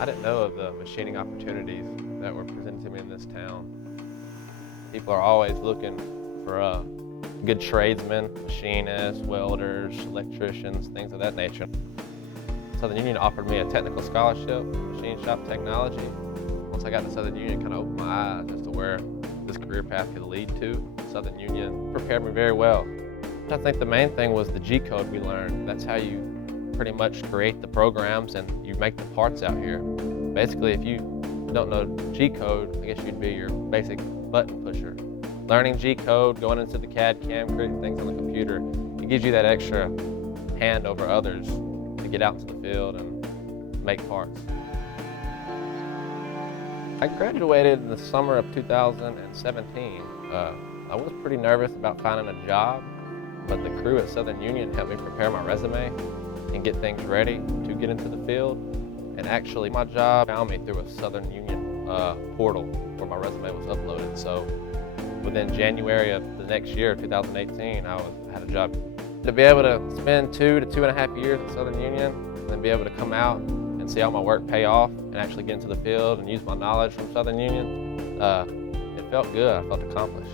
I didn't know of the machining opportunities that were presented to me in this town. People are always looking for good tradesmen, machinists, welders, electricians, things of that nature. Southern Union offered me a technical scholarship, machine shop technology. Once I got to Southern Union, it kind of opened my eyes as to where this career path could lead to. Southern Union prepared me very well. I think the main thing was the G-code we learned. That's how you pretty much create the programs and you make the parts out here. Basically, if you don't know G-code, I guess you'd be your basic button pusher. Learning G-code, going into the CAD CAM, creating things on the computer, it gives you that extra hand over others to get out into the field and make parts. I graduated in the summer of 2017. I was pretty nervous about finding a job, but the crew at Southern Union helped me prepare my resume and get things ready to get into the field. And actually, my job found me through a Southern Union portal where my resume was uploaded. So within January of the next year, 2018, I had a job. To be able to spend 2 to 2.5 years at Southern Union and then be able to come out and see all my work pay off and actually get into the field and use my knowledge from Southern Union, it felt good. I felt accomplished.